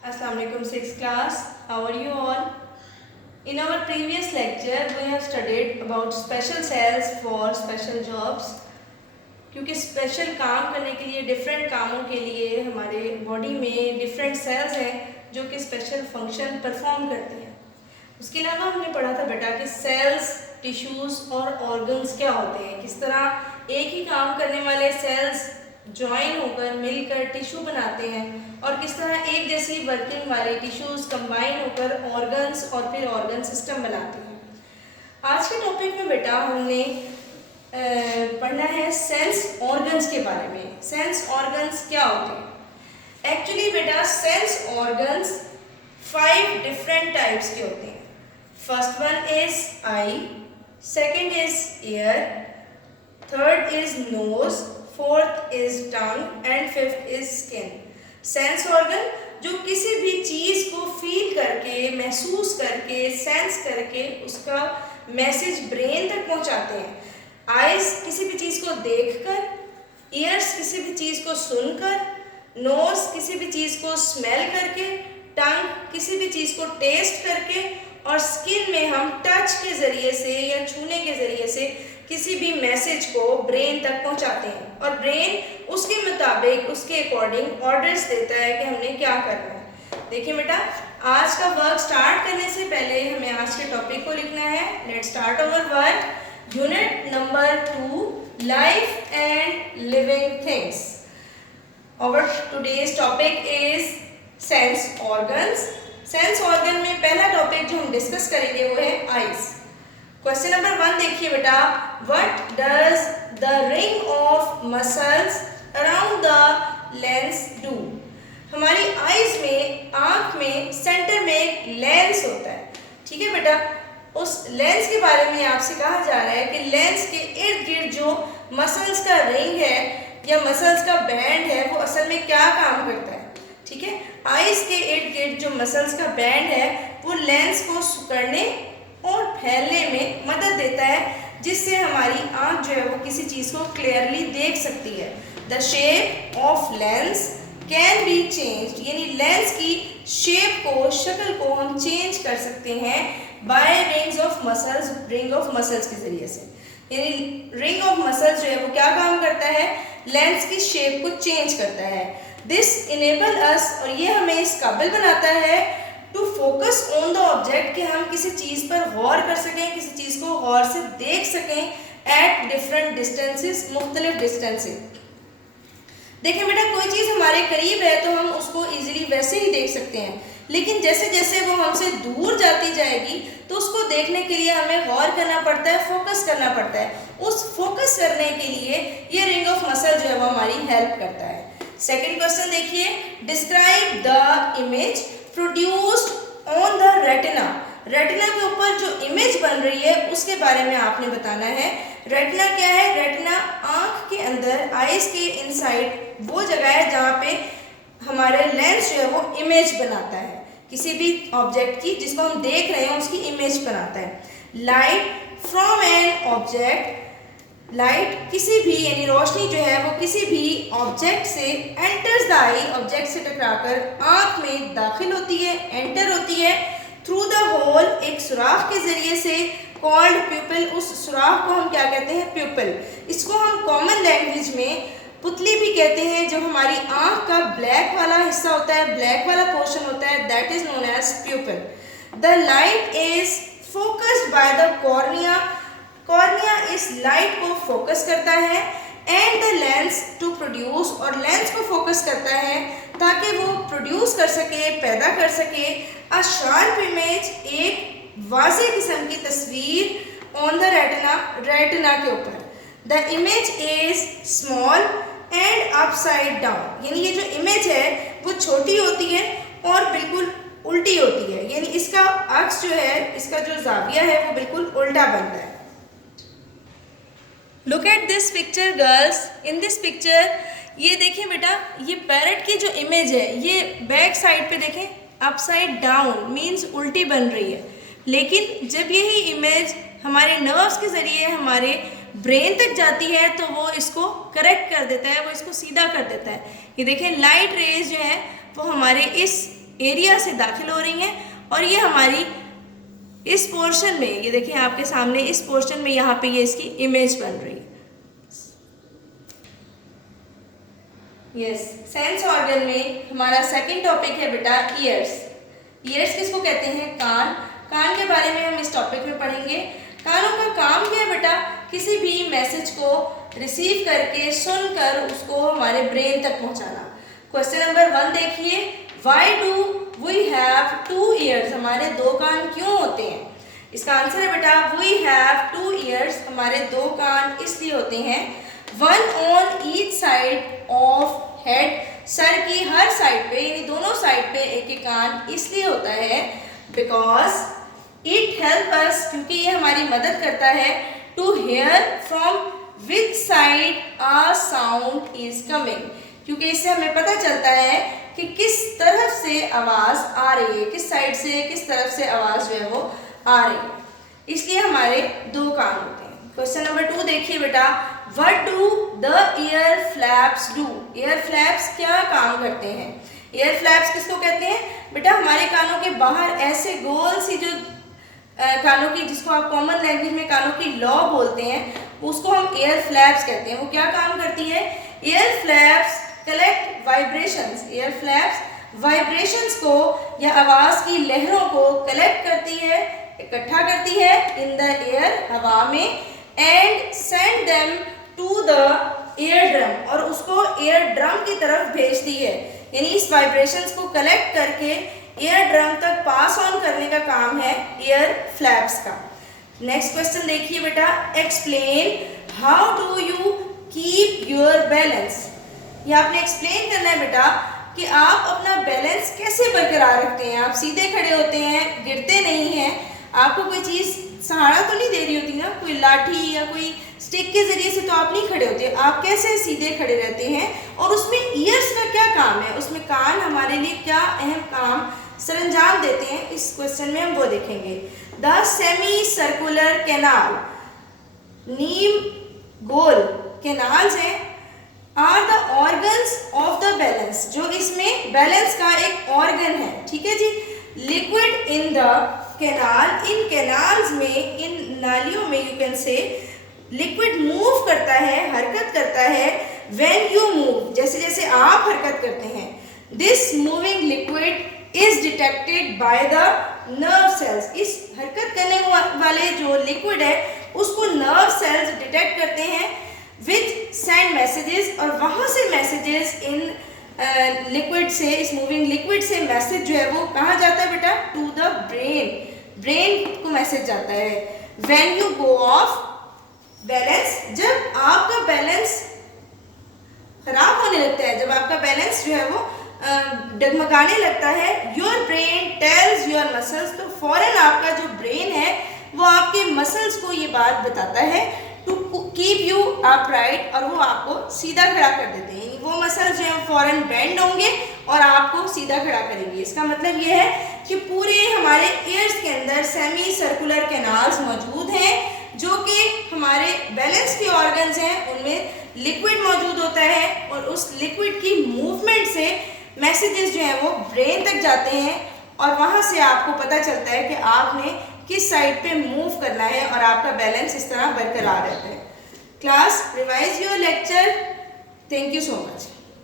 Assalamualaikum sixth class. How are you all? In our previous lecture, we have studied about special cells for special jobs. क्योंकि special काम करने के लिए different कामों के लिए हमारे बॉडी में डिफरेंट सेल्स हैं जो कि स्पेशल फंक्शन परफॉर्म करते हैं। उसके अलावा हमने पढ़ा था बेटा कि सेल्स, टिश्यूज़ और ऑर्गन्स क्या होते हैं, किस तरह एक ही काम करने वाले सेल्स ज्वाइन होकर मिलकर टिश्यू बनाते हैं और किस तरह एक जैसी वर्किंग वाले टिश्यूज़ कंबाइन होकर ऑर्गन्स और फिर ऑर्गन सिस्टम बनाते हैं। आज के टॉपिक में बेटा हमने पढ़ना है सेंस ऑर्गन्स के बारे में। सेंस ऑर्गन्स क्या होते हैं? एक्चुअली बेटा सेंस ऑर्गन्स 5 डिफरेंट टाइप्स के होते हैं। First one is eye, second is ear, third is nose, fourth is tongue and fifth is skin. Sense organ जो किसी भी चीज़ को फील करके, महसूस करके, सेंस करके उसका मैसेज ब्रेन तक पहुंचाते हैं। आइज किसी भी चीज़ को देखकर, ईयर्स किसी भी चीज़ को सुनकर, नोज किसी भी चीज़ को स्मेल करके, टंग किसी भी चीज़ को टेस्ट करके और स्किन में हम टच के ज़रिए से या छूने के ज़रिए से किसी भी मैसेज को ब्रेन तक पहुंचाते हैं और ब्रेन उसके मुताबिक, उसके अकॉर्डिंग ऑर्डर्स देता है कि हमने क्या करना है। देखिए बेटा, आज का वर्क स्टार्ट करने से पहले हमें आज के टॉपिक को लिखना है। Let's start our work. Unit number 2, Life and Living Things. Our today's topic is sense organs. Sense organ में पहला टॉपिक जो हम डिस्कस करेंगे वो है आइज। क्वेश्चन नंबर 1 देखिए बेटा, What does the ring of muscles around the lens do? हमारी आइज में, आँख में सेंटर में एक लेंस होता है, ठीक है बेटा। उस लेंस के बारे में आपसे कहा जा रहा है कि लेंस के इर्द गिर्द जो मसल्स का रिंग है या मसल्स का बैंड है वो असल में क्या काम करता है, ठीक है। आइज के इर्द गिर्द जो मसल्स का बैंड है वो लेंस को सिकुड़ने और फैलने में मदद देता है, जिससे हमारी आँख जो है वो किसी चीज़ को क्लियरली देख सकती है। The shape of lens can be changed, यानी लेंस की शेप को, शक्ल को हम चेंज कर सकते हैं by rings of muscles, ring of muscles के जरिए से। यानी रिंग ऑफ मसल्स जो है वो क्या काम करता है, लेंस की शेप को चेंज करता है। दिस इनेबल अस, और ये हमें इस काबिल बनाता है to focus on the object, कि हम किसी चीज़ पर गौर कर सकें, किसी चीज़ को गौर से देख सकें एट डिफरेंट डिस्टेंसेस, मुख्तलिफ डिस्टेंस से। देखें बेटा, कोई चीज़ हमारे करीब है तो हम उसको इजीली वैसे ही देख सकते हैं, लेकिन जैसे जैसे वो हमसे दूर जाती जाएगी तो उसको देखने के लिए हमें गौर करना पड़ता है, फोकस करना पड़ता है। उस फोकस करने के लिए ये रिंग ऑफ मसल जो है वो हमारी हेल्प करता है। सेकंड क्वेश्चन देखिए, describe the image produced on the retina. Retina के ऊपर जो इमेज बन रही है उसके बारे में आपने बताना है। रेटिना क्या है? रेटिना आँख के अंदर, आइज के इनसाइड वो जगह है जहाँ पे हमारे लेंस जो है वो इमेज बनाता है किसी भी ऑब्जेक्ट की, जिसको हम देख रहे हैं उसकी इमेज बनाता है। Light from an object, light किसी भी, यानी रोशनी जो है वो किसी भी ऑब्जेक्ट से एंटर्स द आई, ऑब्जेक्ट से टकराकर आँख में दाखिल होती है, एंटर होती है थ्रू द होल, एक सुराख के जरिए से, कॉल्ड प्यूपिल। उस सुराख को हम क्या कहते हैं? प्यूपिल। इसको हम कॉमन लैंग्वेज में पुतली भी कहते हैं। जो हमारी आँख का ब्लैक वाला हिस्सा होता है, ब्लैक वाला पोर्शन होता है, that is known as pupil. The light is focused by the cornea, cornea इस लाइट को फोकस करता है, and the lens to produce, और लेंस को फोकस करता है ताकि वो प्रोड्यूस कर सके, पैदा कर सके अ शार्प इमेज, एक वाज़ेह किस्म की तस्वीर ऑन द रेटिना, रेटिना के ऊपर। The image is small and upside down, यानी ये जो इमेज है वो छोटी होती है और बिल्कुल उल्टी होती है, यानी इसका अक्स जो है, इसका जो जाविया है वो बिल्कुल उल्टा बनता है। Look at this picture girls. In this picture, ये देखें बेटा, ये पैरट की जो इमेज है ये बैक साइड पे देखें अपसाइड डाउन मीन्स उल्टी बन रही है, लेकिन जब यही इमेज हमारे नर्व्स के ज़रिए हमारे ब्रेन तक जाती है तो वो इसको करेक्ट कर देता है, वो इसको सीधा कर देता है। ये देखें लाइट रेज जो है वो हमारे इस एरिया से दाखिल हो रही हैं और ये हमारी इस पोर्शन में, ये देखिए आपके सामने इस पोर्शन में यहाँ पे ये इसकी इमेज बन रही है। यस, सेंस ऑर्गन में हमारा सेकंड टॉपिक है बेटा ईयर्स। ईयर्स किसको कहते हैं? कान। कान के बारे में हम इस टॉपिक में पढ़ेंगे। कानों का काम क्या है बेटा? किसी भी मैसेज को रिसीव करके सुनकर उसको हमारे ब्रेन तक पहुंचाना। क्वेश्चन नंबर 1 देखिए, why do we have 2 ears? हमारे 2 कान क्यों होते हैं? इसका आंसर है बेटा वी हैव 2 ईयर्स। हमारे 2 कान इसलिए होते हैं, 1 on each side of head, sir की हर साइड पे यानी दोनों साइड पे एक एक कान इसलिए होता है बिकॉज इट हेल्प अस, क्योंकि ये हमारी मदद करता है to hear from which side a sound is coming, क्योंकि इससे हमें पता चलता है कि किस तरफ से आवाज आ रही है, किस साइड से किस तरफ से आवाज जो है वो आ रही है, इसलिए हमारे 2 कान होते हैं। क्वेश्चन नंबर 2 देखिए बेटा, what do the year flaps do? Year flaps क्या काम करते हैं? ईयर फ्लैप्स किसको कहते हैं? बेटा हमारे कानों के बाहर ऐसे गोल सी जो कानों की, जिसको आप कॉमन लैंग्वेज में कानों की लॉ बोलते हैं, उसको हम ईयर फ्लैप्स कहते हैं। वो क्या काम करती है? Year flaps collect vibrations. Year flaps vibrations को या आवाज की लहरों को कलेक्ट करती है, इकट्ठा करती है इन द एयर, हवा में, and send them to the air drum, और उसको एयर ड्रम की तरफ भेजती है। यानी इस वाइब्रेशंस को कलेक्ट करके एयर ड्रम तक पास ऑन करने का काम है ईयर फ्लैप्स का। नेक्स्ट क्वेश्चन देखिए बेटा, explain how do you keep your balance? ये आपने एक्सप्लेन करना है बेटा कि आप अपना बैलेंस कैसे बरकरार रखते हैं। आप सीधे खड़े होते हैं, गिरते नहीं हैं, आपको कोई चीज़ सहारा तो नहीं दे रही होती ना, कोई लाठी या कोई स्टिक के जरिए से तो आप नहीं खड़े होते, आप कैसे सीधे खड़े रहते हैं? और उसमें ईयर्स का क्या काम है? उसमें कान हमारे लिए क्या अहम काम सरंजाम देते हैं? इस क्वेश्चन में हम वो देखेंगे। द सेमी सर्कुलर कैनाल, नीम गोल कैनाल्स हैं, are the organs of the balance, जो इसमें बैलेंस का एक ऑर्गन है, ठीक है जी। Liquid in the canal, in canals में, इन नालियों में you can say, liquid move करता है, हरकत करता है, व्हेन यू मूव, जैसे जैसे आप हरकत करते हैं। This moving liquid is detected by the nerve cells, इस हरकत करने वाले जो लिक्विड है उसको नर्व सेल्स डिटेक्ट करते हैं, विच सेंड मैसेजेस, और वहाँ से मैसेजेस इन लिक्विड से, इस मूविंग लिक्विड से मैसेज जो है वो कहाँ जाता है बेटा? टू द ब्रेन, ब्रेन को मैसेज जाता है। When you go of balance, जब आपका बैलेंस खराब होने लगता है, जब आपका बैलेंस जो है वो डगमगाने लगता है, your brain tells your muscles, तो फौरन आपका जो ब्रेन है वो आपके मसल्स को ये बात बताता है टू कीप यू अपराइट, और वो आपको सीधा खड़ा कर देते हैं। वो मसल्स जो है फौरन बेंड होंगे और आपको सीधा खड़ा करेंगे। इसका मतलब ये है कि पूरे हमारे ईयर्स के अंदर सेमी सर्कुलर कैनाल्स मौजूद हैं, जो कि हमारे बैलेंस के ऑर्गन्स हैं, उनमें लिक्विड मौजूद होता है, और उस लिक्विड की मूवमेंट से मैसेजेस जो हैं वो ब्रेन तक जाते हैं, और वहाँ से आपको पता चलता है कि आपने किस साइड पे मूव करना है, और आपका बैलेंस इस तरह बरकरार रहता है। Class, revise your lecture. Thank you so much.